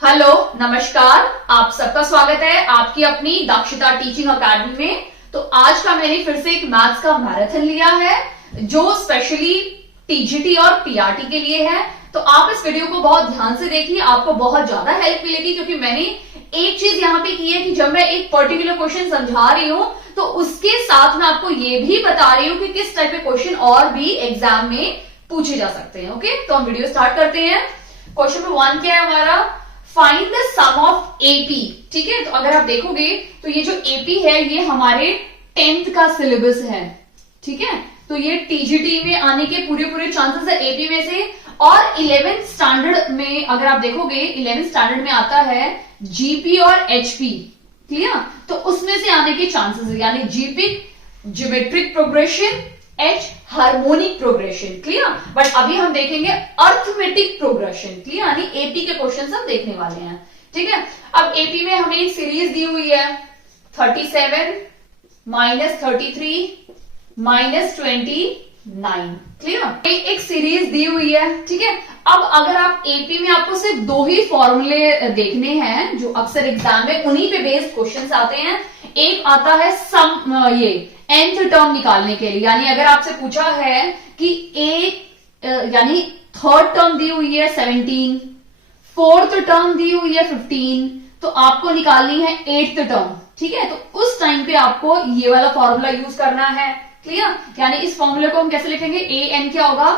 Hello, नमस्कार। आप सबका स्वागत है आपकी अपनी दक्षता टीचिंग अकेडमी में। तो आज का मैंने फिर से एक मैथ्स का मैराथन लिया है जो स्पेशली टीजीटी और पीआरटी के लिए है। तो आप इस वीडियो को बहुत ध्यान से देखिए, आपको बहुत ज्यादा हेल्प मिलेगी क्योंकि मैंने एक चीज यहाँ पे की है कि जब मैं एक पर्टिकुलर क्वेश्चन समझा रही हूं तो उसके साथ मैं आपको ये भी बता रही हूं कि किस टाइप के क्वेश्चन और भी एग्जाम में पूछे जा सकते हैं। ओके, तो हम वीडियो स्टार्ट करते हैं। क्वेश्चन नंबर 1 क्या है हमारा? Find the sum of AP. ठीक है, तो अगर आप देखोगे तो ये जो एपी है ये हमारे 10th का सिलेबस है। ठीक है, तो ये टीजीटी में आने के पूरे चांसेस है एपी में से। और 11th स्टैंडर्ड में अगर आप देखोगे 11th स्टैंडर्ड में आता है जीपी और एचपी। क्लियर? तो उसमें से आने के चांसेस है, यानी GP geometric progression, H harmonic progression. Clear? But अभी हम देखेंगे अर्थमेटिक प्रोग्रेशन। क्लियर? यानी एपी के क्वेश्चन हम देखने वाले हैं। ठीक है, अब एपी में हमें एक सीरीज दी हुई है 37 -33 -29। क्लियर? एक सीरीज दी हुई है। ठीक है, अब अगर आप एपी में आपको सिर्फ दो ही फॉर्मूले देखने हैं जो अक्सर एग्जाम में उन्हीं पे बेस्ड क्वेश्चंस आते हैं। एक आता है सम, ये nth टर्म निकालने के लिए, यानी अगर आपसे पूछा है कि यानी थर्ड टर्म दी हुई है 17, फोर्थ टर्म दी हुई है 15, तो आपको निकालनी है 8th टर्म। ठीक है, तो उस टाइम पे आपको ये वाला फॉर्मूला यूज करना है। क्लियर? यानी इस फॉर्मूले को हम कैसे लिखेंगे? ए एन क्या होगा?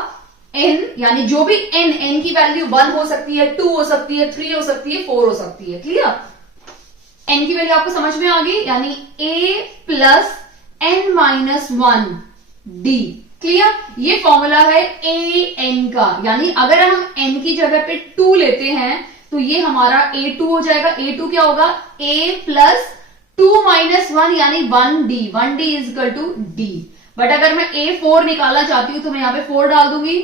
n, यानी जो भी n की वैल्यू 1 हो सकती है, 2 हो सकती है, 3 हो सकती है, 4 हो सकती है। क्लियर? n की वैल्यू आपको समझ में आ गई, यानी a plus n-1 d। Clear? ये फॉर्मूला है a n का, यानी अगर हम n की जगह पे 2 लेते हैं तो ये हमारा a2 हो जाएगा। a2 क्या होगा? a प्लस 2-1 यानी 1d। 1d is equal to d। But अगर मैं a4 निकालना चाहती हूं तो मैं यहां पे 4 डाल दूंगी,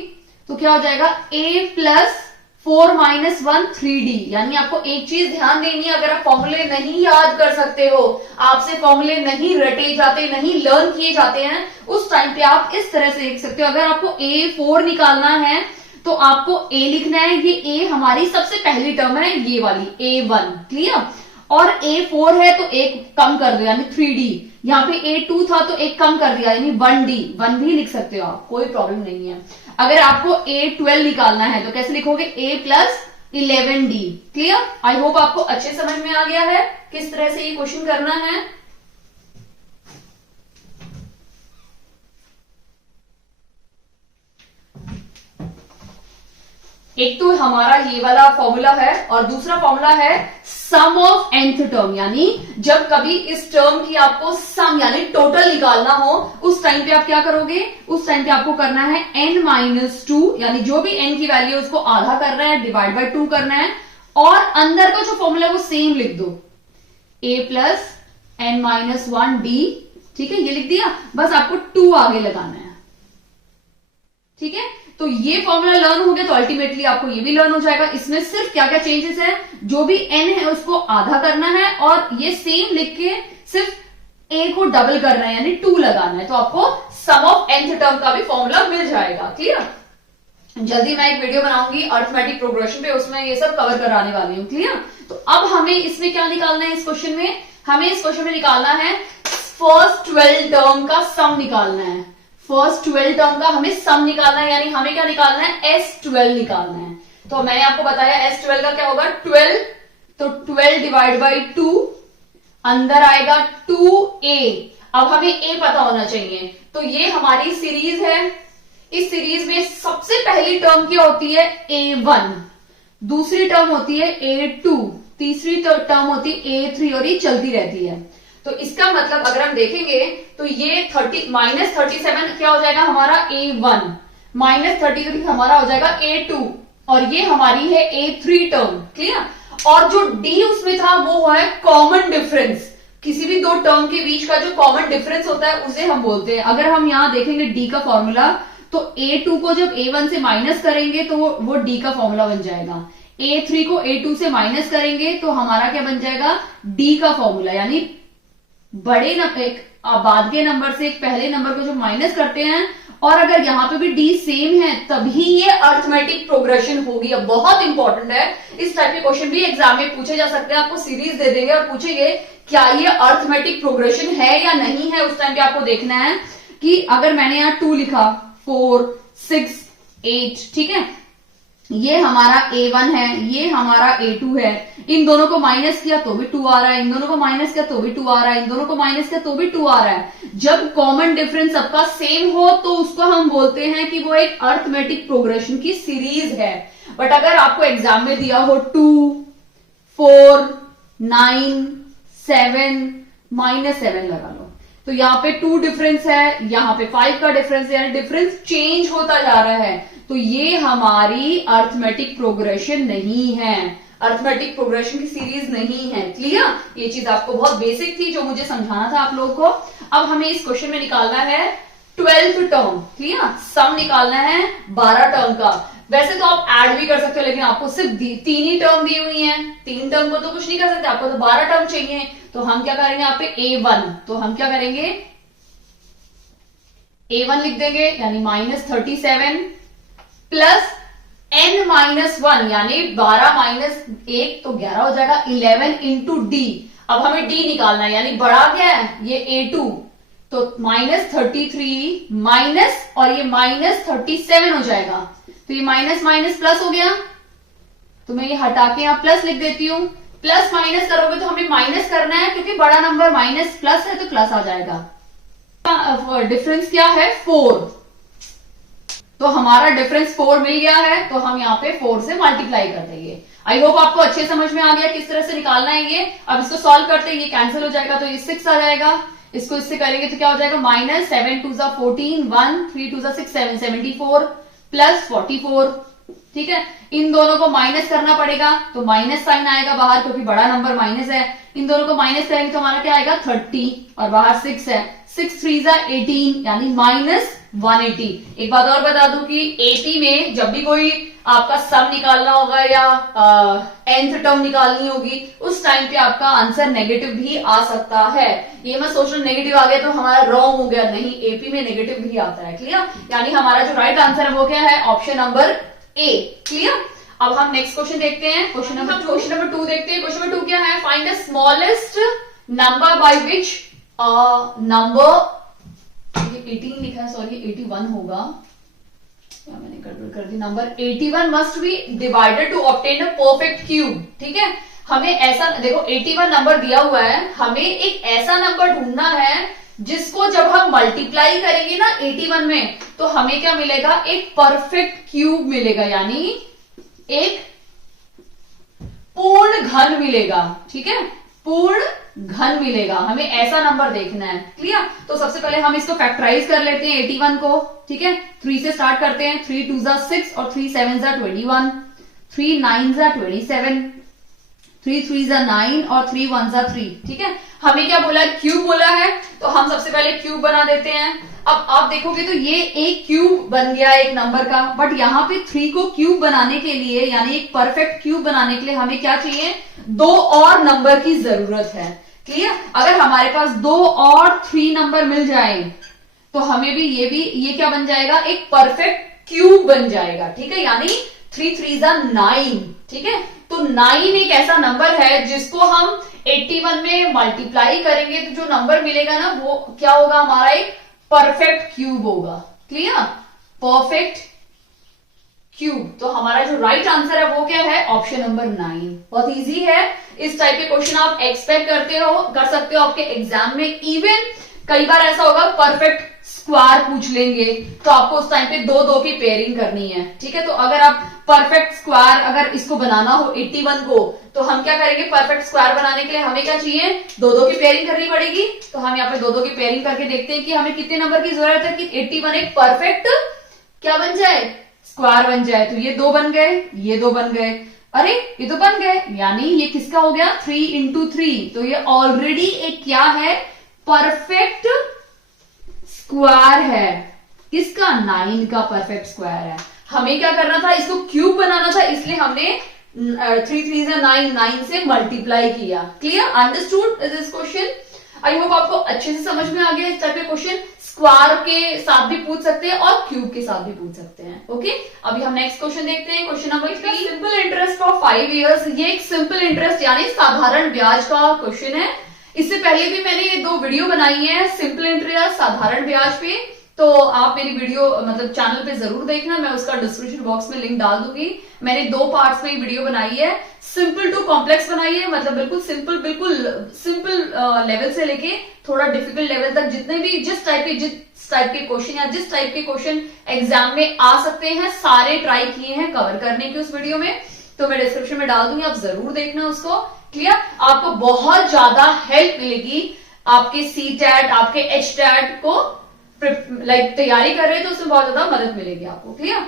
तो क्या हो जाएगा? a plus 4-1 3d। यानी आपको एक चीज ध्यान देनी है, अगर आप फॉर्मूले नहीं याद कर सकते हो, आपसे फॉर्मूले नहीं रटे जाते, नहीं लर्न किए जाते हैं, उस टाइम पे आप इस तरह से लिख सकते हो। अगर आपको a4 निकालना है तो आपको a लिखना है, ये a हमारी सबसे पहली टर्म है, ये वाली a1। क्लियर? और a4 है तो एक कम कर दो, यानी 3d। यहाँ पे a2 था तो एक कम कर दिया, यानी 1d। 1 भी लिख सकते हो आप, कोई प्रॉब्लम नहीं है। अगर आपको a12 निकालना है तो कैसे लिखोगे? a plus 11d। Clear? I hope आपको अच्छे समझ में आ गया है किस तरह से ये क्वेश्चन करना है। एक तो हमारा ये वाला फॉर्मूला है और दूसरा फॉर्मूला है सम ऑफ nth टर्म, यानी जब कभी इस टर्म की आपको सम यानी टोटल निकालना हो उस टाइम पे आप क्या करोगे? उस टाइम पे आपको करना है n-2, यानी जो भी n की वैल्यू उसको आधा करना है, डिवाइड बाय 2 करना है, और अंदर का जो फॉर्मूला है वो सेम लिख दो, a प्लस n-1 d। ठीक है, ये लिख दिया, बस आपको 2 आगे लगाना है। ठीक है, तो ये फॉर्मूला लर्न हो गया तो अल्टीमेटली आपको ये भी लर्न हो जाएगा। इसमें सिर्फ क्या क्या चेंजेस है? जो भी n है उसको आधा करना है और ये सेम लिख के सिर्फ a को डबल करना है, यानी 2 लगाना है, तो आपको सम ऑफ nth टर्म का भी फॉर्मूला मिल जाएगा। क्लियर? जल्दी मैं एक वीडियो बनाऊंगी अर्थमेटिक प्रोग्रेशन पे, उसमें ये सब कवर कराने वाली हूँ। क्लियर? तो अब हमें इसमें क्या निकालना है? इस क्वेश्चन में हमें इस क्वेश्चन में निकालना है फर्स्ट 12 टर्म का सम निकालना है। फर्स्ट 12 टर्म का हमें सम निकालना है, यानी हमें क्या निकालना है? S12 निकालना है। तो मैंने आपको बताया S12 का क्या होगा? 12, तो 12 डिवाइड बाई 2, अंदर आएगा 2a। अब हमें a पता होना चाहिए, तो ये हमारी सीरीज है। इस सीरीज में सबसे पहली टर्म क्या होती है? a1, दूसरी टर्म होती है a2, तीसरी टर्म होती है a3 और ये चलती रहती है। तो इसका मतलब अगर हम देखेंगे तो ये -37 क्या हो जाएगा हमारा? a1, -33 हमारा हो जाएगा a2, और ये हमारी है a3 टर्म। क्लियर? और जो d उसमें था वो है कॉमन डिफरेंस। किसी भी दो टर्म के बीच का जो कॉमन डिफरेंस होता है उसे हम बोलते हैं। अगर हम यहां देखेंगे d का फॉर्मूला, तो a2 को जब a1 से माइनस करेंगे तो वो d का फॉर्मूला बन जाएगा। a3 को a2 से माइनस करेंगे तो हमारा क्या बन जाएगा? d का फॉर्मूला। यानी बड़े नंबर, एक बाद के नंबर से एक पहले नंबर को जो माइनस करते हैं और अगर यहाँ पे भी डी सेम है तभी ये अर्थमेटिक प्रोग्रेशन होगी। अब बहुत इंपॉर्टेंट है, इस टाइप के क्वेश्चन भी एग्जाम में पूछे जा सकते हैं। आपको सीरीज दे देंगे और पूछेंगे क्या ये अर्थमेटिक प्रोग्रेशन है या नहीं है। उस टाइम पे आपको देखना है कि अगर मैंने यहाँ 2 लिखा, 4, 6, 8, ठीक है, ये हमारा A1 है, ये हमारा A2 है। इन दोनों को माइनस किया तो भी 2 आ रहा है, इन दोनों को माइनस किया तो भी 2 आ रहा है, इन दोनों को माइनस किया तो भी 2 आ रहा है। जब कॉमन डिफरेंस सबका सेम हो तो उसको हम बोलते हैं कि वो एक अर्थमेटिक प्रोग्रेशन की सीरीज है। बट अगर आपको एग्जाम में दिया हो 2, 4, 9, 7, -7 लगा लो, तो यहाँ पे 2 डिफरेंस है, यहाँ पे 5 का डिफरेंस है, यानी डिफरेंस चेंज होता जा रहा है। तो ये हमारी अर्थमेटिक प्रोग्रेशन नहीं है, अर्थमेटिक प्रोग्रेशन की सीरीज नहीं है। क्लियर? ये चीज आपको बहुत बेसिक थी जो मुझे समझाना था आप लोगों को। अब हमें इस क्वेश्चन में निकालना है 12th टर्म। क्लियर? सम निकालना है 12 टर्म का। वैसे तो आप ऐड भी कर सकते हो, लेकिन आपको सिर्फ 3 ही टर्म दी हुई है, 3 टर्म को तो कुछ नहीं कर सकते, आपको तो 12 टर्म चाहिए। तो हम क्या करेंगे यहाँ पे A1, तो हम क्या करेंगे A1 लिख देंगे, यानी -37 प्लस n-1 यानी 12 - 1 तो 11 हो जाएगा, 11 इंटू डी। अब हमें डी निकालना है, यानी बड़ा क्या है ये A2, तो -33 माइनस और ये -37 हो जाएगा। तो ये माइनस माइनस प्लस हो गया, तो मैं ये हटा के यहां प्लस लिख देती हूं। प्लस माइनस करोगे तो हमें माइनस करना है, क्योंकि बड़ा नंबर माइनस प्लस है तो प्लस आ जाएगा। डिफरेंस क्या है 4, तो हमारा डिफरेंस 4 मिल गया है, तो हम यहाँ पे 4 से मल्टीप्लाई कर देंगे। आई होप आपको अच्छे समझ में आ गया किस तरह से निकालना है ये। अब इसको सॉल्व करते हैं, ये कैंसिल हो जाएगा तो ये 6 आ जाएगा। इसको इससे करेंगे तो क्या हो जाएगा -7 2 14, 1 3 2 6 7 74 प्लस 44। ठीक है, इन दोनों को माइनस करना पड़ेगा तो माइनस साइन आएगा बाहर, क्योंकि बड़ा नंबर माइनस है। इन दोनों को माइनस करेंगे तो हमारा क्या आएगा 30 और बाहर 6 है, 6 3 18 यानी -180। एक बात और बता दूं कि 80 में जब भी कोई आपका सम निकालना होगा या nth टर्म निकालनी होगी, उस टाइम पे आपका आंसर नेगेटिव भी आ सकता है। ये मत सोचना नेगेटिव आ गया तो हमारा रॉन्ग हो गया, नहीं, एपी में नेगेटिव भी आता है। क्लियर? यानी हमारा जो राइट आंसर है वो क्या है, ऑप्शन नंबर ए। क्लियर? अब हम नेक्स्ट क्वेश्चन देखते हैं, क्वेश्चन नंबर 2 देखते हैं। क्वेश्चन नंबर 2 क्या है, find the smallest number by which number, 18 लिखा है, सॉरी 81 होगा, मैंने गड़बड़ कर दी। Number 81 must be divided to obtain a perfect cube. ठीक है, हमें ऐसा देखो 81 नंबर दिया हुआ है, हमें एक ऐसा नंबर ढूंढना है जिसको जब हम मल्टीप्लाई करेंगे ना 81 में, तो हमें क्या मिलेगा, एक परफेक्ट क्यूब मिलेगा, यानी एक पूर्ण घन मिलेगा। ठीक है, पूर्ण घन मिलेगा, हमें ऐसा नंबर देखना है। क्लियर? तो सबसे पहले हम इसको फैक्टराइज कर लेते हैं 81 को। ठीक है, 3 से स्टार्ट करते हैं, 3 2 6 और 3 7 21, 3 9 27, 3 3 9 और 3 1 3। ठीक है, हमें क्या बोला, क्यूब बोला है, तो हम सबसे पहले क्यूब बना देते हैं। अब आप देखोगे तो ये एक क्यूब बन गया एक नंबर का, बट यहाँ पे 3 को क्यूब बनाने के लिए, यानी एक परफेक्ट क्यूब बनाने के लिए हमें क्या चाहिए, 2 और नंबर की जरूरत है। क्लियर? अगर हमारे पास 2 और 3 नंबर मिल जाए तो हमें भी ये क्या बन जाएगा, एक परफेक्ट क्यूब बन जाएगा। ठीक है, यानी 3 3 9। ठीक है, तो 9 एक ऐसा नंबर है जिसको हम 81 में मल्टीप्लाई करेंगे तो जो नंबर मिलेगा ना वो क्या होगा, हमारा एक परफेक्ट क्यूब होगा। क्लियर? Perfect cube. तो हमारा जो राइट आंसर है वो क्या है, ऑप्शन नंबर 9। बहुत इजी है, इस टाइप के क्वेश्चन आप एक्सपेक्ट कर सकते हो आपके एग्जाम में। इवन कई बार ऐसा होगा परफेक्ट स्क्वायर पूछ लेंगे तो आपको उस टाइम पे 2 2 की पेयरिंग करनी है। ठीक है, तो अगर आप परफेक्ट स्क्वायर अगर इसको बनाना हो 81 को, तो हम क्या करेंगे, परफेक्ट स्क्वायर बनाने के लिए हमें क्या चाहिए, 2 2 की पेयरिंग करनी पड़ेगी। तो हम यहाँ पे 2 2 की पेयरिंग करके देखते हैं कि हमें कितने नंबर की जरूरत है कि 81 एक परफेक्ट क्या बन जाए, स्क्वायर बन जाए। तो ये 2 बन गए, ये 2 बन गए, अरे ये तो बन गए, यानी ये किसका हो गया, 3 इंटू 3। तो ये ऑलरेडी एक क्या है, परफेक्ट स्क्वायर है। किसका, 9 का परफेक्ट स्क्वायर है। हमें क्या करना था, इसको क्यूब बनाना था, इसलिए हमने 3 3 9 9 से मल्टीप्लाई किया। Clear? Understood this question? I hope आपको अच्छे से समझ में आ गया इस टाइप के क्वेश्चन। स्क्वायर के साथ भी पूछ सकते हैं और क्यूब के साथ भी पूछ सकते हैं। ओके, अभी हम नेक्स्ट क्वेश्चन देखते हैं। Question number 3, simple interest for 5 years. ये एक सिंपल इंटरेस्ट यानी साधारण ब्याज का क्वेश्चन है। इससे पहले भी मैंने ये 2 वीडियो बनाई है सिंपल इंटरेस्ट साधारण ब्याज पे, तो आप मेरी वीडियो मतलब चैनल पे जरूर देखना, मैं उसका डिस्क्रिप्शन बॉक्स में लिंक डाल दूंगी। मैंने 2 पार्ट्स में वीडियो बनाई है, सिंपल टू कॉम्प्लेक्स बनाई है, मतलब बिल्कुल सिंपल लेवल से लेके थोड़ा डिफिकल्ट लेवल तक जितने भी जिस टाइप के क्वेश्चन या जिस टाइप के क्वेश्चन एग्जाम में आ सकते हैं सारे ट्राई किए हैं कवर करने की उस वीडियो में, तो मैं डिस्क्रिप्शन में डाल दूंगी, आप जरूर देखना उसको। क्लियर, आपको बहुत ज्यादा हेल्प मिलेगी आपके CTET आपके HTET को तैयारी कर रहे हैं तो उसमें बहुत ज्यादा मदद मिलेगी आपको। क्लियर,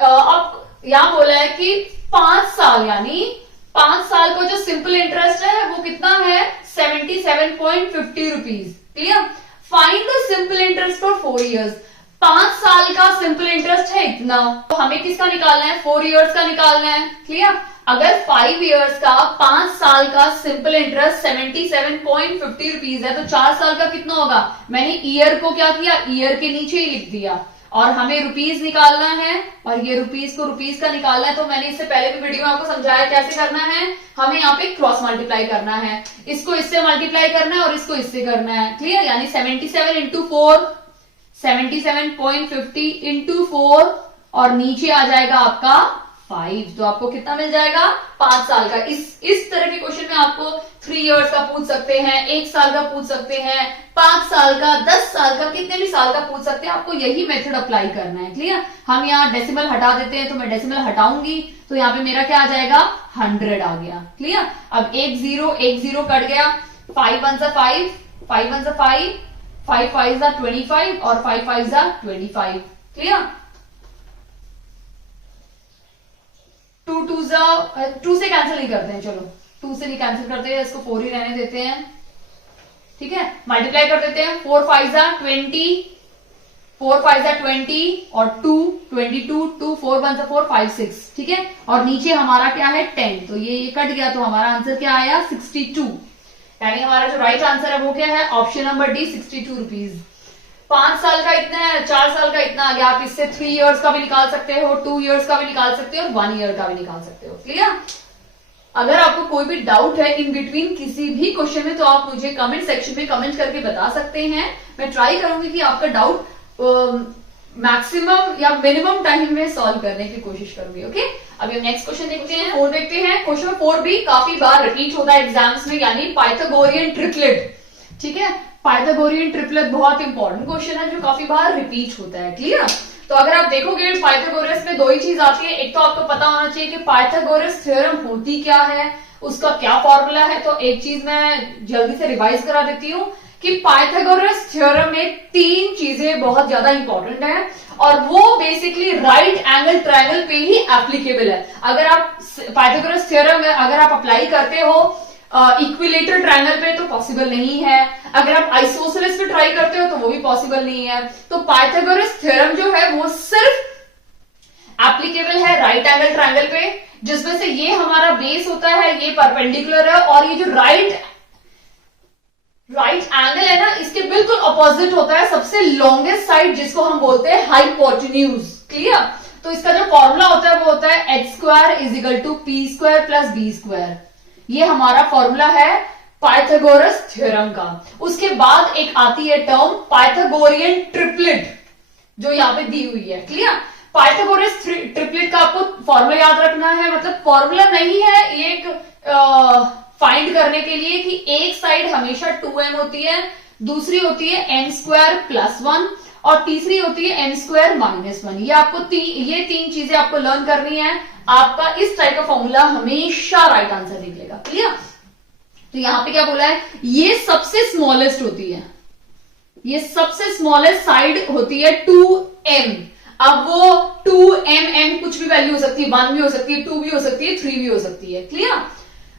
अब यहां बोला है कि 5 साल यानी 5 साल का जो सिंपल इंटरेस्ट है वो कितना है 77.50 rupees. Clear, find the simple interest for 4 years. 5 साल का सिंपल इंटरेस्ट है इतना, तो हमें किसका निकालना है 4 इयर्स का निकालना है। क्लियर, अगर 5 इयर्स का 5 साल का सिंपल इंटरेस्ट 77.50 रुपीज है तो 4 साल का कितना होगा। मैंने ईयर को क्या किया, ईयर के नीचे ही लिख दिया और हमें रुपीज निकालना है और ये रुपीज को रुपीज का निकालना है, तो मैंने इससे पहले भी वीडियो में आपको समझाया कैसे करना है। हमें यहाँ पे क्रॉस मल्टीप्लाई करना है, इसको इससे मल्टीप्लाई करना है और इसको इससे करना है। क्लियर, यानी 77 इंटू 4 77.50 इंटू 4 और नीचे आ जाएगा आपका 5, तो आपको कितना मिल जाएगा 5 साल का। इस तरह के क्वेश्चन में आपको 3 इयर्स का पूछ सकते हैं, 1 साल का पूछ सकते हैं, 5 साल का, 10 साल का, कितने भी साल का पूछ सकते हैं। आपको यही मेथड अप्लाई करना है। क्लियर, हम यहाँ डेसिमल हटा देते हैं, तो मैं डेसिमल हटाऊंगी तो यहाँ पे मेरा क्या आ जाएगा 100 आ गया। क्लियर, अब 1 0 कट गया, 5 1 5 5 1 5 5 5 25 और 5 5 25। क्लियर, 2 से कैंसिल नहीं करते हैं, चलो 2 से नहीं कैंसिल करते हैं, इसको 4 ही रहने देते हैं। ठीक है, मल्टीप्लाई कर देते हैं, 4 5 20 4 5 20 और 2 22 2 4 1 4 5 6। ठीक है, और नीचे हमारा क्या है 10, तो ये कट गया तो हमारा आंसर क्या आया 62, यानी हमारा जो राइट आंसर है वो क्या है ऑप्शन नंबर डी 62 रुपीज। 5 साल का इतना है, 4 साल का इतना आ गया। आप इससे 3 इयर्स का भी निकाल सकते हो, 2 इयर्स का भी निकाल सकते हो और 1 ईयर का भी निकाल सकते हो। क्लियर, अगर आपको कोई भी डाउट है इन बिटवीन किसी भी क्वेश्चन में तो आप मुझे कमेंट सेक्शन में कमेंट करके बता सकते हैं। मैं ट्राई करूंगी कि आपका डाउट मैक्सिमम या मिनिमम टाइम में सॉल्व करने की कोशिश करूंगी। ओके, अभी हम नेक्स्ट क्वेश्चन देखते हैं। 4 देखते हैं। क्वेश्चन 4 भी काफी बार रिपीट होता है एग्जाम्स में, यानी पाइथागोरियन ट्रिपलेट। ठीक है, पाइथागोरियन ट्रिपलेट बहुत इंपॉर्टेंट क्वेश्चन है जो काफी बार रिपीट होता है। क्लियर, तो अगर आप देखोगे पाइथागोरस में 2 ही चीज आती है, एक तो आपको पता होना चाहिए कि पाइथागोरस थ्योरम होती क्या है, उसका क्या फॉर्मूला है। तो एक चीज मैं जल्दी से रिवाइज करा देती हूँ कि पाइथागोरस थ्योरम में 3 चीजें बहुत ज्यादा इंपॉर्टेंट है और वो बेसिकली राइट एंगल ट्रायंगल पे ही एप्लीकेबल है। अगर आप पाइथागोरस थ्योरम अगर आप अप्लाई करते हो इक्विलेटर ट्रायंगल पे तो पॉसिबल नहीं है, अगर आप आइसोसेलेस पे ट्राई करते हो तो वो भी पॉसिबल नहीं है। तो पाइथागोरस थ्योरम जो है वो सिर्फ एप्लीकेबल है राइट एंगल ट्रायंगल पे, जिसमें से ये हमारा बेस होता है, ये परपेंडिकुलर है और ये जो राइट एंगल है ना इसके बिल्कुल अपोजिट होता है सबसे लॉन्गेस्ट साइड जिसको हम बोलते हैं हाइपोटेन्यूज। क्लियर, तो इसका जो फॉर्मूला होता है वो होता है h² = p² + b²। ये हमारा फॉर्मूला है पाइथागोरस थ्योरम का। उसके बाद एक आती है टर्म पाइथागोरियन ट्रिपलेट जो यहां पे दी हुई है। क्लियर, पाइथागोरस ट्रिपलेट का आपको फॉर्मूला याद रखना है, मतलब फॉर्मूला नहीं है, एक फाइंड करने के लिए कि एक साइड हमेशा 2m होती है, दूसरी होती है n² + 1 और तीसरी होती है n² - 1। ये आपको ये 3 चीजें आपको लर्न करनी है। आपका इस टाइप का फॉर्मूला हमेशा राइट आंसर निकलेगा। क्लियर, तो यहां पे क्या बोला है, ये सबसे स्मॉलेस्ट होती है, ये सबसे स्मॉलेस्ट साइड होती है 2m। अब वो 2mm कुछ भी वैल्यू हो सकती है, 1 भी हो सकती है, 2 भी हो सकती है, 3 भी हो सकती है। क्लियर,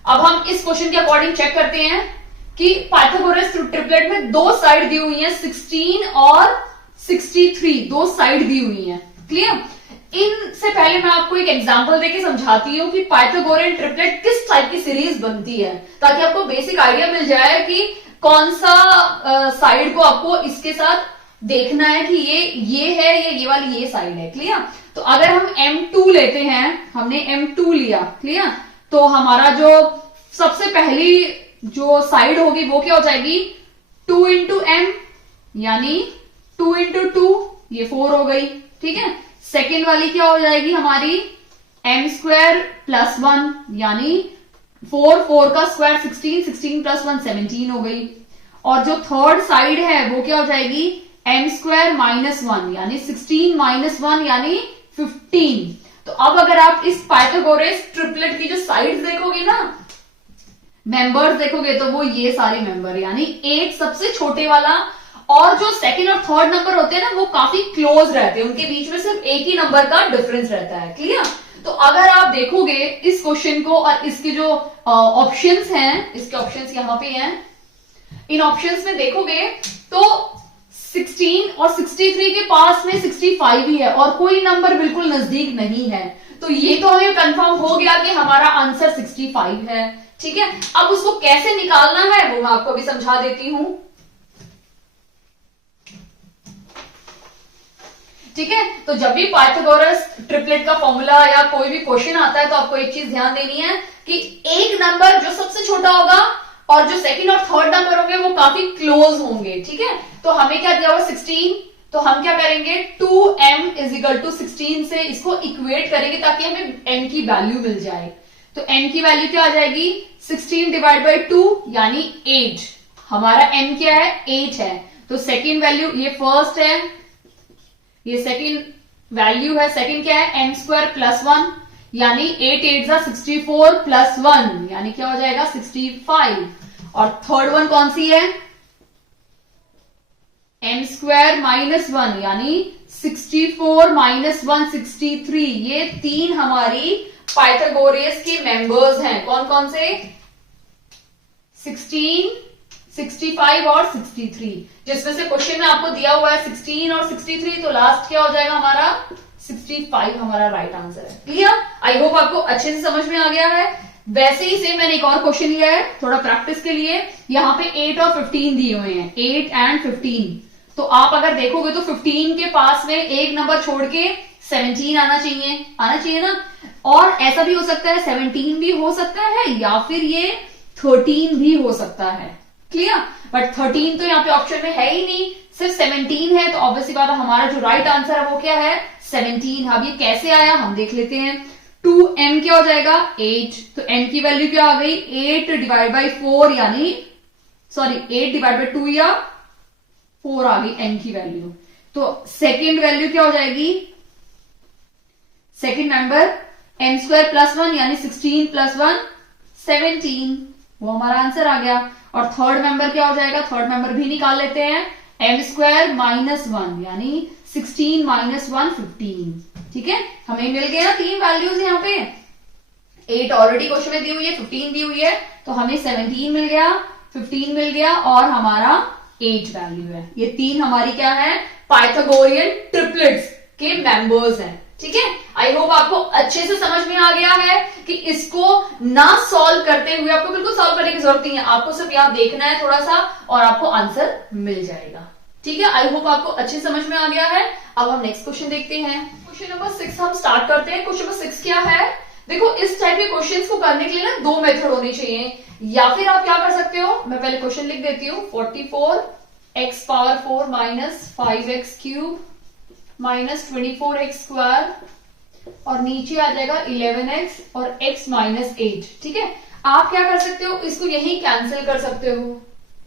अब हम इस क्वेश्चन के अकॉर्डिंग चेक करते हैं कि पाइथागोरस ट्रिपलेट में 2 साइड दी हुई है 16 और 63, 2 साइड दी हुई है। क्लियर, इनसे पहले मैं आपको एक एग्जांपल देके समझाती हूँ कि पाइथागोरियन ट्रिपलेट किस टाइप की सीरीज बनती है, ताकि आपको बेसिक आइडिया मिल जाए कि कौन सा साइड को आपको इसके साथ देखना है कि ये है या ये वाली ये साइड है। क्लियर? तो अगर हम M2 लेते हैं, हमने M2 लिया, क्लियर, तो हमारा जो सबसे पहली जो साइड होगी वो क्या हो जाएगी 2 इंटू एम, यानी 2 इंटू 2, ये 4 हो गई। ठीक है, सेकेंड वाली क्या हो जाएगी हमारी m स्क्वायर प्लस 1, यानी 4 का स्क्वायर 16, 16 प्लस 1 17 हो गई। और जो थर्ड साइड है वो क्या हो जाएगी m स्क्वायर माइनस 1, यानी 16 माइनस 1 यानी 15। तो अब अगर आप इस पाइथागोरस ट्रिपलेट की जो साइड्स देखोगे ना, मेंबर्स देखोगे, तो वो ये सारे मेंबर, यानी 8 सबसे छोटे वाला, और जो सेकंड और थर्ड नंबर होते हैं ना वो काफी क्लोज रहते हैं, उनके बीच में सिर्फ एक ही नंबर का डिफरेंस रहता है। क्लियर? तो अगर आप देखोगे इस क्वेश्चन को और इसके जो ऑप्शंस हैं, इसके ऑप्शंस यहां पे हैं, इन ऑप्शंस में देखोगे तो 16 और 63 के पास में 65 ही है और कोई नंबर बिल्कुल नजदीक नहीं है। तो ये तो हमें कंफर्म हो गया कि हमारा आंसर 65 है। ठीक है, अब उसको कैसे निकालना है वो मैं आपको भी समझा देती हूं। ठीक है, तो जब भी पाइथागोरस ट्रिपलेट का फॉर्मूला या कोई भी क्वेश्चन आता है तो आपको एक चीज ध्यान देनी है कि एक नंबर जो सबसे छोटा होगा और जो सेकंड और थर्ड नंबर होंगे वो काफी क्लोज होंगे। ठीक है, तो हमें क्या दिया हुआ 16, तो हम क्या करेंगे 2m इज इक्वल टू 16 से इसको इक्वेट करेंगे ताकि हमें m की वैल्यू मिल जाए। तो m की वैल्यू क्या आ जाएगी 16 डिवाइड बाई 2 यानी 8। हमारा m क्या है 8 है, तो सेकेंड वैल्यू, ये फर्स्ट है, ये सेकेंड वैल्यू है, सेकेंड क्या है m स्क्वायर प्लस 1, यानी 8 8 जा 64 प्लस 1 यानी क्या हो जाएगा 65। और थर्ड वन कौन सी है m स्क्वायर माइनस 1 यानी 64 माइनस 1 63। ये तीन हमारी पाइथागोरस के मेंबर्स हैं। कौन कौन से 16, 65 और 63, जिसमें से क्वेश्चन में आपको दिया हुआ है 16 और 63, तो लास्ट क्या हो जाएगा हमारा 65 हमारा राइट आंसर है। क्लियर? आई होप आपको अच्छे से समझ में आ गया है। वैसे ही सेम मैंने एक और क्वेश्चन लिया है थोड़ा प्रैक्टिस के लिए। यहाँ पे 8 और 15 दिए हुए हैं, 8 एंड 15। तो आप अगर देखोगे तो 15 के पास में एक नंबर छोड़ के 17 आना चाहिए ना। और ऐसा भी हो सकता है 17 भी हो सकता है या फिर ये 13 भी हो सकता है। क्लियर? बट 13 तो यहाँ पे ऑप्शन में है ही नहीं, सिर्फ 17 है। तो ऑब्वियसली बात है हमारा जो राइट आंसर है वो क्या है 17। अब ये कैसे आया हम देख लेते हैं। 2m क्या हो जाएगा 8, तो m की वैल्यू क्या आ गई 8 डिवाइड बाई 4 यानी 8 डिवाइड बाई 2 या 4 आ गई m की वैल्यू। तो सेकेंड वैल्यू क्या हो जाएगी, second number m square plus 1 यानी 16 प्लस 1 17, वो हमारा आंसर आ गया। और थर्ड मेंबर क्या हो जाएगा, थर्ड मेंबर भी निकाल लेते हैं, m स्क्वायर माइनस 1 यानी 16 माइनस 1 15। ठीक है, हमें मिल गया तीन वैल्यूज यहाँ पे। 8 ऑलरेडी क्वेश्चन में दी हुई है, 15 दी हुई है, तो हमें 17 मिल गया, 15 मिल गया और हमारा 8 वैल्यू है। ये तीन हमारी क्या है पाइथागोरियन ट्रिपलेट्स के मेंबर्स हैं। ठीक है, आई होप आपको अच्छे से समझ में आ गया है कि इसको ना सॉल्व करते हुए, आपको बिल्कुल सॉल्व करने की जरूरत नहीं है, आपको सिर्फ यहां देखना है थोड़ा सा और आपको आंसर मिल जाएगा। ठीक है, आई होप आपको अच्छे समझ में आ गया है। अब हम नेक्स्ट क्वेश्चन देखते हैं। क्वेश्चन नंबर 6 हम स्टार्ट करते हैं। क्वेश्चन नंबर 6 क्या है, देखो इस टाइप के क्वेश्चंस को करने के लिए ना दो मेथड होनी चाहिए। या फिर आप क्या कर सकते हो, मैं पहले क्वेश्चन लिख देती हूँ, 44x power 4 minus 5x cube minus 24x square और नीचे आ जाएगा 11x और x माइनस 8। ठीक है, आप क्या कर सकते हो, इसको यही कैंसिल कर सकते हो।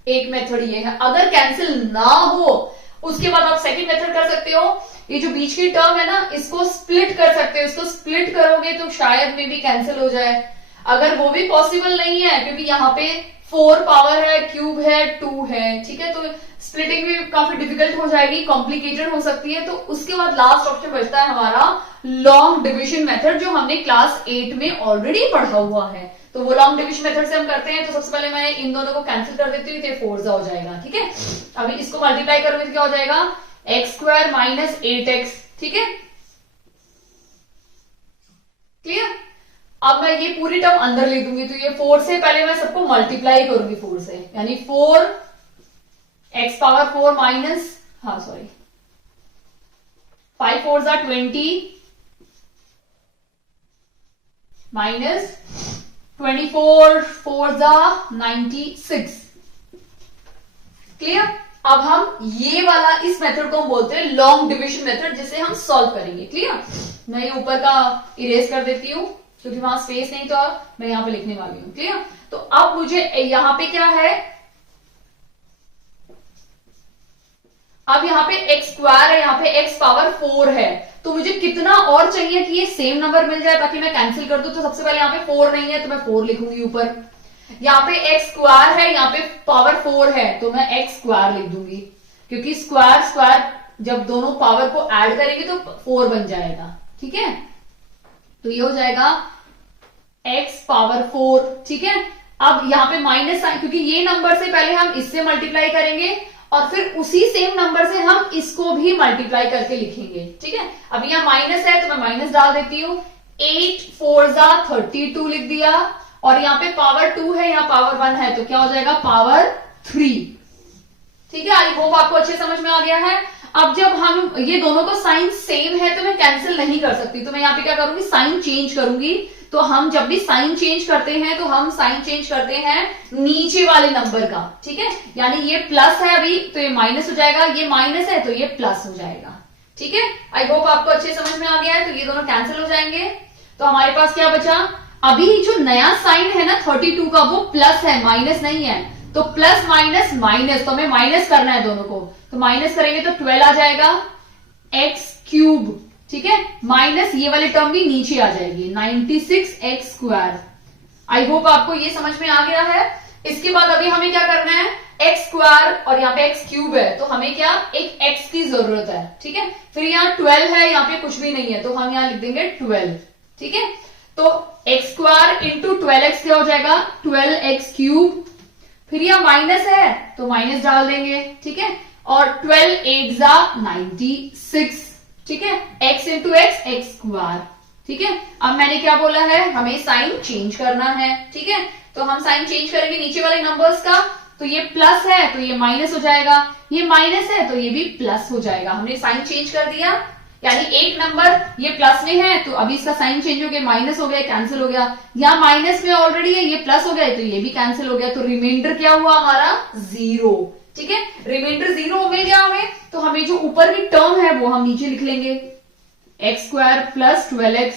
एक मेथड ये है। अगर कैंसिल ना हो उसके बाद आप सेकंड मेथड कर सकते हो, ये जो बीच की टर्म है ना इसको स्प्लिट कर सकते हो। इसको स्प्लिट करोगे तो शायद में भी कैंसिल हो जाए। अगर वो भी पॉसिबल नहीं है क्योंकि यहाँ पे 4 पावर है, क्यूब है, 2 है, ठीक है, तो स्प्लिटिंग भी काफी डिफिकल्ट हो जाएगी, कॉम्प्लिकेटेड हो सकती है। तो उसके बाद लास्ट ऑप्शन बचता है हमारा लॉन्ग डिविजन मेथड, जो हमने क्लास 8 में ऑलरेडी पढ़ा हुआ है। तो वो लॉन्ग डिविजन मेथड से हम करते हैं। तो सबसे पहले मैं इन दोनों को कैंसिल कर देती हूँ, तो 4 हो जाएगा। ठीक है, अभी इसको मल्टीप्लाई करोगे तो क्या हो जाएगा x स्क्वायर माइनस 8x। ठीक है, क्लियर। अब मैं ये पूरी टर्म अंदर ले दूंगी, तो ये 4 से पहले मैं सबको मल्टीप्लाई करूंगी 4 से, यानी 4 x power 4 minus 5 4 20 minus 24 4 96। Clear. अब हम ये वाला इस मेथड को हम बोलते हैं लॉन्ग डिविजन मेथड, जिसे हम सॉल्व करेंगे। क्लियर। मैं ये ऊपर का इरेज कर देती हूं क्योंकि वहां स्पेस नहीं, तो मैं यहां पे लिखने वाली हूं। क्लियर। तो अब मुझे यहां पे क्या है, अब यहां पे x स्क्वायर है, यहां पे x पावर 4 है, तो मुझे कितना और चाहिए कि ये सेम नंबर मिल जाए ताकि मैं कैंसिल कर दूं। तो सबसे पहले यहां पे 4 नहीं है तो मैं 4 लिखूंगी ऊपर। यहाँ पे x स्क्वायर है, यहाँ पे पावर 4 है, तो मैं x स्क्वायर लिख दूंगी, क्योंकि स्क्वायर स्क्वायर जब दोनों पावर को ऐड करेंगे तो 4 बन जाएगा। ठीक है, तो ये हो जाएगा x पावर 4। ठीक है। अब यहाँ पे माइनस साइन, क्योंकि ये नंबर से पहले हम इससे मल्टीप्लाई करेंगे और फिर उसी सेम नंबर से हम इसको भी मल्टीप्लाई करके लिखेंगे। ठीक है। अब यहाँ माइनस है तो मैं माइनस डाल देती हूँ। 8 4 32 लिख दिया, और यहाँ पे पावर 2 है, यहाँ पावर 1 है, तो क्या हो जाएगा पावर 3। ठीक है। आई होप आपको अच्छे समझ में आ गया है। अब जब हम ये दोनों का साइन सेम है तो मैं कैंसिल नहीं कर सकती, तो मैं यहाँ पे क्या करूंगी, साइन चेंज करूंगी। तो हम जब भी साइन चेंज करते हैं तो हम साइन चेंज करते हैं नीचे वाले नंबर का। ठीक है। यानी ये प्लस है अभी तो ये माइनस हो जाएगा, ये माइनस है तो ये प्लस हो जाएगा। ठीक है। आई होप आपको अच्छे समझ में आ गया है। तो ये दोनों कैंसिल हो जाएंगे, तो हमारे पास क्या बचा, अभी जो नया साइन है ना 32 का, वो प्लस है, माइनस नहीं है। तो प्लस माइनस माइनस, तो हमें माइनस करना है दोनों को, तो माइनस करेंगे तो 12 आ जाएगा एक्स क्यूब। ठीक है। माइनस ये वाली टर्म भी नीचे आ जाएगी 96 एक्स स्क्वायर। आई होप आपको ये समझ में आ गया है। इसके बाद अभी हमें क्या करना है, एक्स स्क्वायर और यहाँ पे एक्स क्यूब है, तो हमें क्या, एक एक्स की जरूरत है। ठीक है। फिर यहाँ 12 है, यहाँ पे कुछ भी नहीं है, तो हम यहाँ लिख देंगे 12। ठीक है। तो एक्स स्क्वायर इंटू 12x क्या हो जाएगा, 12x क्यूब। फिर यह माइनस है तो माइनस डाल देंगे। ठीक है। और 12 8 96। ठीक है। x into x x square. ठीक है। अब मैंने क्या बोला है, हमें साइन चेंज करना है। ठीक है। तो हम साइन चेंज करेंगे नीचे वाले नंबर्स का, तो ये प्लस है तो ये माइनस हो जाएगा, ये माइनस है तो ये भी प्लस हो जाएगा। हमने साइन चेंज कर दिया, यानी एक नंबर ये प्लस में है तो अभी इसका साइन चेंज हो गया, माइनस हो गया, कैंसिल हो गया। यहाँ माइनस में ऑलरेडी है, ये प्लस हो गया तो ये भी कैंसिल हो गया। तो रिमाइंडर क्या हुआ हमारा, 0। ठीक है। रिमाइंडर 0 मिल गया हमें, तो हमें जो ऊपर की टर्म है वो हम नीचे लिख लेंगे, x square plus 12x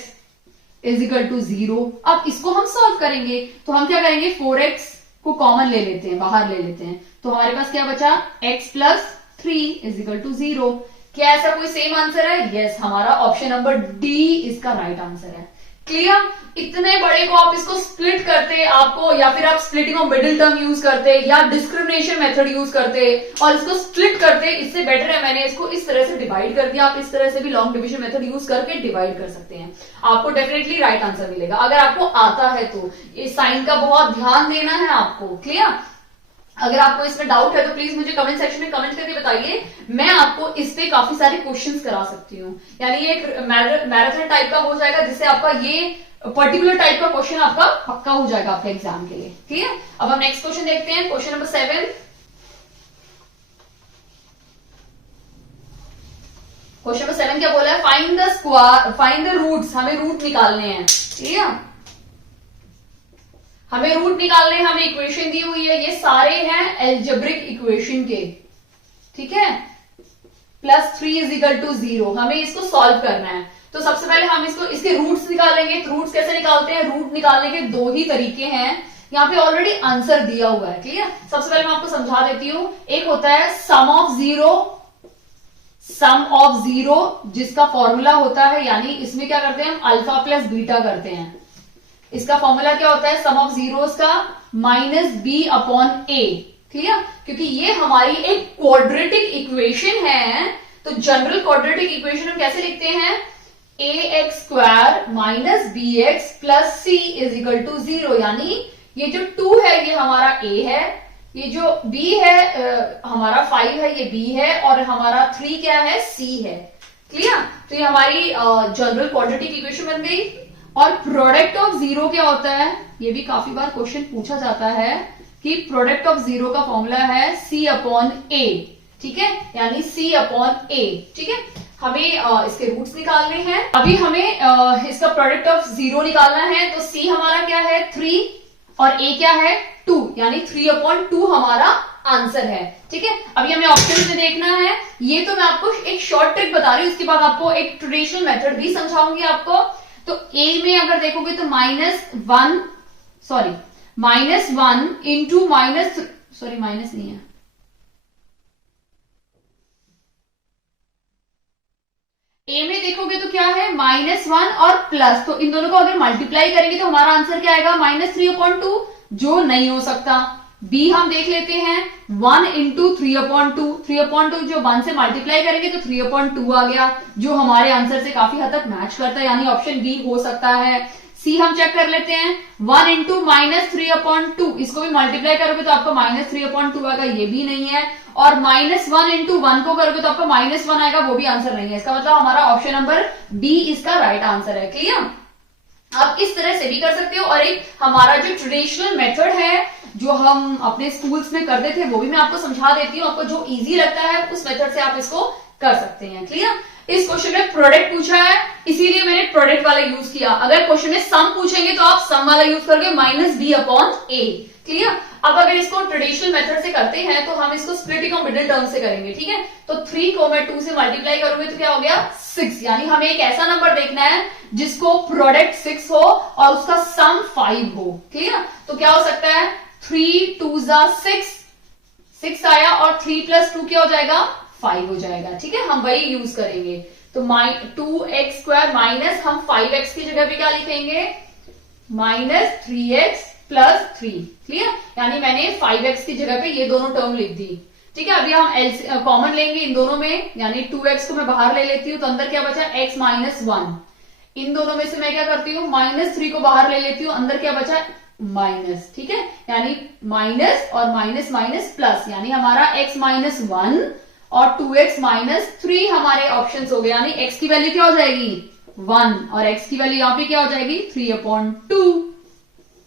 is equal to 0। अब इसको हम सॉल्व करेंगे, तो हम क्या करेंगे, 4x को कॉमन ले लेते हैं, बाहर ले लेते हैं, तो हमारे पास क्या बचा, x plus 3 is equal to 0। क्या ऐसा कोई सेम आंसर है, यस, हमारा ऑप्शन नंबर डी इसका राइट आंसर है। क्लियर। इतने बड़े को आप इसको स्प्लिट करते आपको, या फिर आप splitting of middle term use करते, या डिस्क्रिमिनेशन मेथड यूज करते और इसको स्प्लिट करते, इससे बेटर है मैंने इसको इस तरह से डिवाइड कर दिया। आप इस तरह से भी लॉन्ग डिविजन मेथड यूज करके डिवाइड कर सकते हैं, आपको डेफिनेटली राइट आंसर मिलेगा अगर आपको आता है तो। ये साइन का बहुत ध्यान देना है आपको। क्लियर। अगर आपको इसमें डाउट है तो प्लीज मुझे कमेंट सेक्शन में कमेंट करके बताइए, मैं आपको इस पे काफी सारे क्वेश्चंस करा सकती हूँ। यानी ये एक मैराथन टाइप का हो जाएगा, जिससे आपका ये पर्टिकुलर टाइप का क्वेश्चन आपका पक्का हो जाएगा आपके एग्जाम के लिए। ठीक है। अब हम नेक्स्ट क्वेश्चन देखते हैं, क्वेश्चन नंबर 7। क्वेश्चन नंबर 7 क्या बोला है, find the square, find the roots, हमें रूट निकालने हैं। ठीक है। हमें रूट निकालने हैं, हमें इक्वेशन दी हुई है, ये सारे हैं एल्जेब्रिक इक्वेशन के। ठीक है। +3 इज इक्वल टू 0, हमें इसको सॉल्व करना है। तो सबसे पहले हम इसको, इसके रूट्स निकालेंगे। तो रूट्स कैसे निकालते हैं, रूट निकालने के 2 ही तरीके हैं, यहाँ पे ऑलरेडी आंसर दिया हुआ है। क्लियर। सबसे पहले मैं आपको समझा देती हूं। एक होता है सम ऑफ 0, सम ऑफ 0 जिसका फॉर्मूला होता है, यानी इसमें क्या करते हैं हम, अल्फा प्लस बीटा करते हैं। इसका फॉर्मूला क्या होता है, सम ऑफ जीरोस का -b/a। क्लियर। क्योंकि ये हमारी एक क्वाड्रेटिक इक्वेशन है, तो जनरल क्वाड्रेटिक इक्वेशन हम कैसे लिखते हैं, ax² - bx + c is equal to 0। यानी ये जो 2 है ये हमारा a है, ये जो b है हमारा 5 है, ये b है, और हमारा 3 क्या है, c है। क्लियर। तो ये हमारी जनरल क्वाड्रेटिक इक्वेशन बन गई। और प्रोडक्ट ऑफ जीरो क्या होता है, ये भी काफी बार क्वेश्चन पूछा जाता है कि प्रोडक्ट ऑफ जीरो का फॉर्मूला है C अपॉन A, ठीक है, यानी C अपॉन A, ठीक है। हमें इसके रूट्स निकालने हैं। अभी हमें इसका प्रोडक्ट ऑफ जीरो निकालना है, तो C हमारा क्या है 3 और A क्या है 2, यानी 3 अपॉन 2 हमारा आंसर है, ठीक है। अभी हमें ऑप्शन में देखना है। ये तो मैं आपको एक शॉर्ट ट्रिक बता रही हूँ, उसके बाद आपको एक ट्रेडिशनल मेथड भी समझाऊंगी आपको। तो A में अगर देखोगे तो माइनस वन इंटू माइनस नहीं है, A में देखोगे तो क्या है -1 और प्लस, तो इन दोनों को अगर मल्टीप्लाई करेंगे तो हमारा आंसर क्या आएगा -3/2, जो नहीं हो सकता। B हम देख लेते हैं 1 इंटू 3/2, 3/2 जो 1 से मल्टीप्लाई करेंगे तो 3/2 आ गया, जो हमारे आंसर से काफी हद तक मैच करता है, यानी ऑप्शन बी हो सकता है। C हम चेक कर लेते हैं 1 इंटू -3/2, इसको भी मल्टीप्लाई करोगे तो आपको -3/2 आएगा, ये भी नहीं है। और -1 इंटू 1 को करोगे तो आपको -1 आएगा, वो भी आंसर नहीं है। इसका मतलब हमारा ऑप्शन नंबर बी इसका राइट आंसर है। क्लियर? आप इस तरह से भी कर सकते हो, और एक हमारा जो ट्रेडिशनल मेथड है जो हम अपने स्कूल्स में करते थे, वो भी मैं आपको समझा देती हूँ। आपको जो इजी लगता है उस मेथड से आप इसको कर सकते हैं। क्लियर? इस क्वेश्चन में प्रोडक्ट पूछा है, इसीलिए मैंने प्रोडक्ट वाला यूज किया। अगर क्वेश्चन में सम पूछेंगे तो आप सम वाला यूज करोगे -b/a। क्लियर? अब अगर इसको ट्रेडिशनल मेथड से करते हैं तो हम इसको स्प्लिटिंग ऑफ मिडिल टर्म से करेंगे, ठीक है। तो 3 को मैं 2 से मल्टीप्लाई करूंगी तो क्या हो गया 6, यानी हमें एक ऐसा नंबर देखना है जिसको प्रोडक्ट 6 हो और उसका सम 5 हो। क्लियर? तो क्या हो सकता है 3 2 6 आया, और 3 + 2 क्या हो जाएगा 5 हो जाएगा, ठीक है। हम वही यूज करेंगे। तो 2x² माइनस हम 5x की जगह पे क्या लिखेंगे -3x + 3। क्लियर? यानी मैंने 5x की जगह पे ये दोनों टर्म लिख दी, ठीक है। अभी हम कॉमन लेंगे इन दोनों में, यानी 2x को मैं बाहर ले लेती हूँ तो अंदर क्या बचा x -1। इन दोनों में से मैं क्या करती हूँ -3 को बाहर ले लेती हूँ, अंदर क्या बचा माइनस, ठीक है। यानी माइनस और माइनस माइनस प्लस, यानी हमारा x -1 और 2x -3 हमारे ऑप्शंस हो गए, यानी x की वैल्यू क्या हो जाएगी 1 और x की वैल्यू यहां पे क्या हो जाएगी 3/2,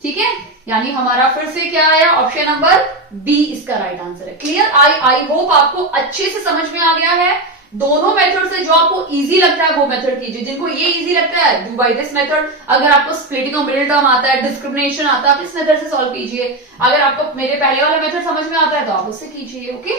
ठीक है। यानी हमारा फिर से क्या आया ऑप्शन नंबर बी इसका राइट आंसर है। क्लियर? आई होप आपको अच्छे से समझ में आ गया है। दोनों मेथड से जो आपको इजी लगता है वो मेथड कीजिए, जिनको ये इजी लगता है डू बाय दिस मेथड। अगर आपको स्प्लिटिंग ऑफ मिडिल टर्म आता है, डिस्क्रिमिनेशन आता है, आप इस मेथड से सॉल्व कीजिए। अगर आपको मेरे पहले वाला मेथड समझ में आता है तो आप उससे कीजिए। ओके,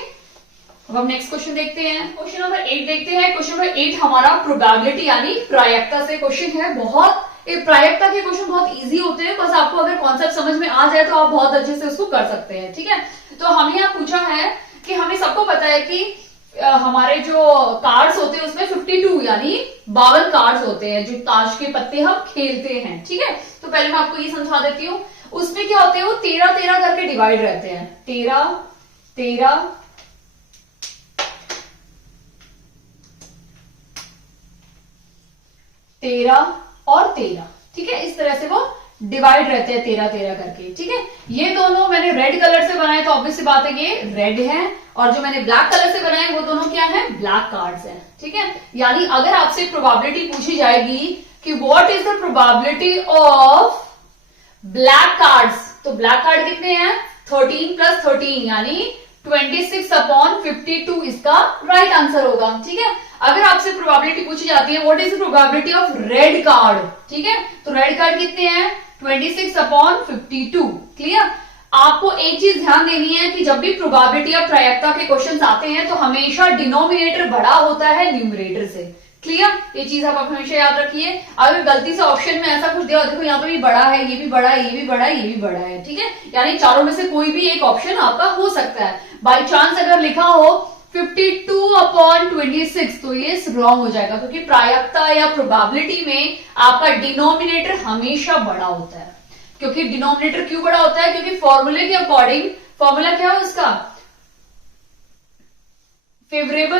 अब हम नेक्स्ट क्वेश्चन देखते हैं। क्वेश्चन नंबर 8 देखते हैं। क्वेश्चन नंबर 8 हमारा प्रोबेबिलिटी यानी प्रायिकता से क्वेश्चन है। बहुत प्रायिकता के क्वेश्चन बहुत इजी होते हैं, बस आपको अगर कॉन्सेप्ट समझ में आ जाए तो आप बहुत अच्छे से उसको कर सकते हैं, ठीक है। तो हमें यहाँ पूछा है कि हमें सबको पता है कि हमारे जो कार्ड्स होते हैं उसमें 52 यानी 52 कार्ड्स होते हैं जो ताश के पत्ते हम खेलते हैं, ठीक है। तो पहले मैं आपको ये समझा देती हूँ। उसमें क्या होते हैं वो 13-13 करके डिवाइड रहते हैं, 13 13 13 और 13, ठीक है। इस तरह से वो डिवाइड रहते हैं 13-13 करके, ठीक है। ये दोनों मैंने रेड कलर से बनाए तो ऑब्वियस सी बात है ये रेड है, और जो मैंने ब्लैक कलर से बनाए वो दोनों क्या है ब्लैक कार्ड्स हैं, ठीक है। यानी अगर आपसे प्रोबेबिलिटी पूछी जाएगी कि what is the probability of black cards, तो ब्लैक कार्ड कितने हैं 13 + 13 यानी 26/52 इसका राइट आंसर होगा, ठीक है। अगर आपसे प्रोबेबिलिटी पूछी जाती है what is the probability of red card, ठीक है, तो रेड कार्ड कितने हैं 26/52। क्लियर? आपको एक चीज ध्यान देनी है कि जब भी प्रोबेबिलिटी या प्रायिकता के क्वेश्चंस आते हैं तो हमेशा डिनोमिनेटर बड़ा होता है न्यूमरेटर से। क्लियर? ये चीज आप हमेशा याद रखिए। अगर गलती से ऑप्शन में ऐसा कुछ दिया, देखो यहाँ पे भी बड़ा है, ये भी बड़ा है, ये भी बड़ा है, ये भी बड़ा है, ठीक है। यानी चारों में से कोई भी एक ऑप्शन आपका हो सकता है। बाई चांस अगर लिखा हो 52/26 तो ये रॉन्ग हो जाएगा, क्योंकि प्रायिकता या प्रोबेबिलिटी में आपका डिनोमिनेटर हमेशा बड़ा होता है। क्योंकि डिनोमिनेटर क्यों बड़ा होता है, क्योंकि फॉर्मूले के अकॉर्डिंग, फॉर्मूला क्या है उसका favourable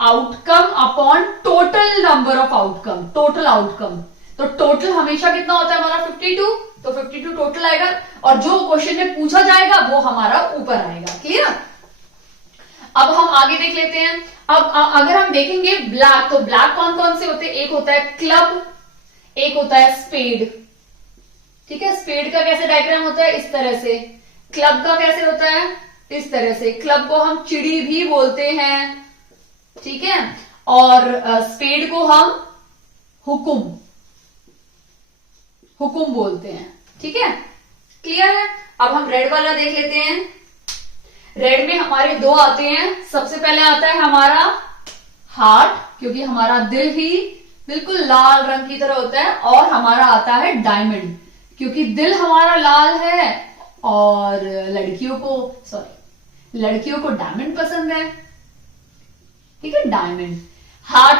outcome upon total number of outcome, total outcome. तो टोटल हमेशा कितना होता है हमारा 52, तो 52 टोटल आएगा, और जो क्वेश्चन में पूछा जाएगा वो हमारा ऊपर आएगा। क्लियर? अब हम आगे देख लेते हैं। अब अगर हम देखेंगे ब्लैक, तो ब्लैक कौन कौन से होते हैं? एक होता है क्लब, एक होता है स्पेड। ठीक है, स्पेड का कैसे डायग्राम होता है? इस तरह से। क्लब का कैसे होता है? इस तरह से। क्लब को हम चिड़ी भी बोलते हैं, ठीक है, और स्पेड को हम हुकुम बोलते हैं। ठीक है, क्लियर है? अब हम रेड वाला देख लेते हैं। रेड में हमारे दो आते हैं। सबसे पहले आता है हमारा हार्ट, क्योंकि हमारा दिल ही बिल्कुल लाल रंग की तरह होता है, और हमारा आता है डायमंड, क्योंकि दिल हमारा लाल है और लड़कियों को डायमंड पसंद है। ठीक है, डायमंड। हार्ट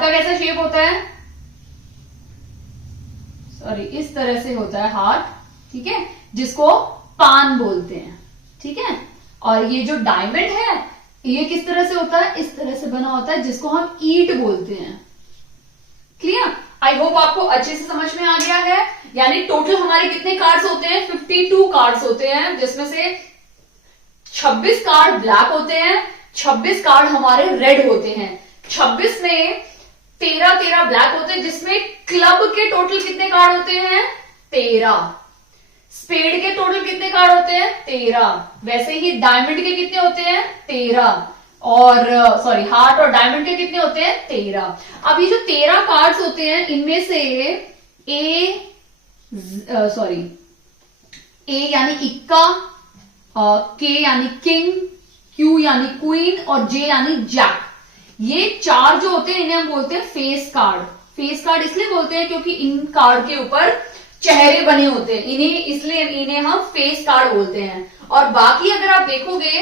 का कैसा शेप होता है? इस तरह से होता है हार्ट, ठीक है, जिसको पान बोलते हैं। ठीक है, और ये जो डायमंड है ये किस तरह से होता है? इस तरह से बना होता है, जिसको हम ईट बोलते हैं। क्लियर? आई होप आपको अच्छे से समझ में आ गया है। यानी टोटल हमारे कितने कार्ड्स होते हैं? 52 कार्ड्स होते हैं, जिसमें से 26 कार्ड ब्लैक होते हैं, 26 कार्ड हमारे रेड होते हैं। 26 में 13 ब्लैक होते हैं, जिसमें क्लब के टोटल कितने कार्ड होते हैं? 13। स्पेड के टोटल कितने कार्ड होते हैं? 13। वैसे ही डायमंड के कितने होते हैं? 13। और हार्ट और डायमंड के कितने होते हैं? 13। अब ये जो 13 कार्ड्स होते हैं, इनमें से ए यानी इक्का, के यानी किंग, क्यू यानी क्वीन और जे यानी जैक, ये चार जो होते हैं इन्हें हम बोलते हैं फेस कार्ड। फेस कार्ड इसलिए बोलते हैं क्योंकि इन कार्ड के ऊपर चेहरे बने होते हैं, इन्हें हम फेस कार्ड बोलते हैं। और बाकी अगर आप देखोगे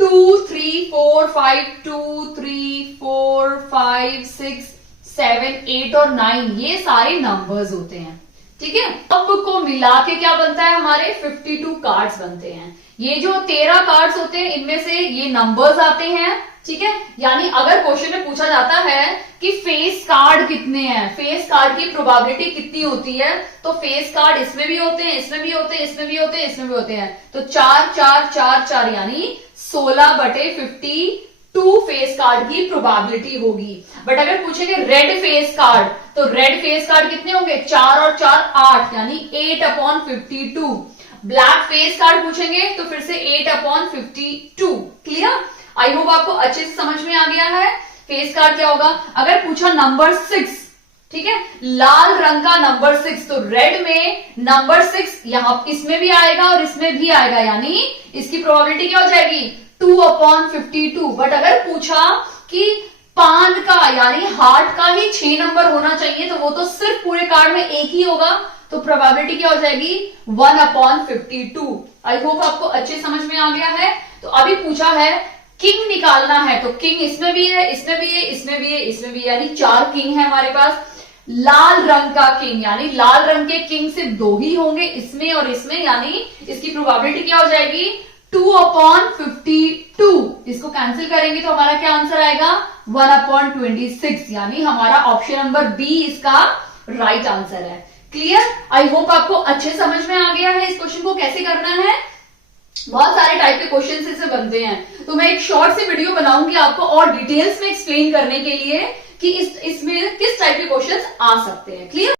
2, 3, 4, 5, 2, 3, 4, 5, 6, 7, 8 और 9 ये सारे नंबर्स होते हैं। ठीक है, अब को मिला के क्या बनता है? हमारे 52 कार्ड्स बनते हैं। ये जो 13 कार्ड्स होते हैं इनमें से ये नंबर्स आते हैं। ठीक है, यानी अगर क्वेश्चन में पूछा जाता है कि फेस कार्ड कितने हैं, फेस कार्ड की प्रोबेबिलिटी कितनी होती है, तो फेस कार्ड इसमें भी होते हैं, इसमें भी होते हैं, इसमें भी होते हैं, इसमें भी होते हैं, तो 4, 4, 4, 4 यानी 16/52 फेस कार्ड की प्रोबेबिलिटी होगी। बट अगर पूछेंगे रेड फेस कार्ड, तो रेड फेस कार्ड कितने होंगे? 4 और 4 8 यानी 8/52। ब्लैक फेस कार्ड पूछेंगे तो फिर से 8/52। क्लियर? आई होप आपको अच्छे से समझ में आ गया है फेस कार्ड क्या होगा। अगर पूछा नंबर 6, ठीक है, लाल रंग का नंबर 6, तो रेड में नंबर 6 यहां इसमें भी आएगा और इसमें भी आएगा, यानी इसकी प्रोबेबिलिटी क्या हो जाएगी? 2/52। बट अगर पूछा कि पान का यानी हार्ट का ही 6 नंबर होना चाहिए, तो वो तो सिर्फ पूरे कार्ड में एक ही होगा, तो प्रोबेबिलिटी क्या हो जाएगी? 1/52। आई होप आपको अच्छे समझ में आ गया है। तो अभी पूछा है किंग निकालना है, तो किंग इसमें भी है, इसमें भी है, इसमें भी है, इसमें भी है, यानी 4 किंग है हमारे पास। लाल रंग का किंग, यानी लाल रंग के किंग सिर्फ 2 ही होंगे, इसमें और इसमें, यानी इसकी प्रोबेबिलिटी क्या हो जाएगी? 2/52। इसको कैंसिल करेंगे तो हमारा क्या आंसर आएगा? 1/26, यानी हमारा ऑप्शन नंबर बी इसका राइट आंसर है। क्लियर? आई होप आपको अच्छे समझ में आ गया है इस क्वेश्चन को कैसे करना है। बहुत सारे टाइप के क्वेश्चन इससे बनते हैं, तो मैं एक शॉर्ट सी वीडियो बनाऊंगी आपको और डिटेल्स में एक्सप्लेन करने के लिए कि इसमें किस टाइप के क्वेश्चंस आ सकते हैं। क्लियर?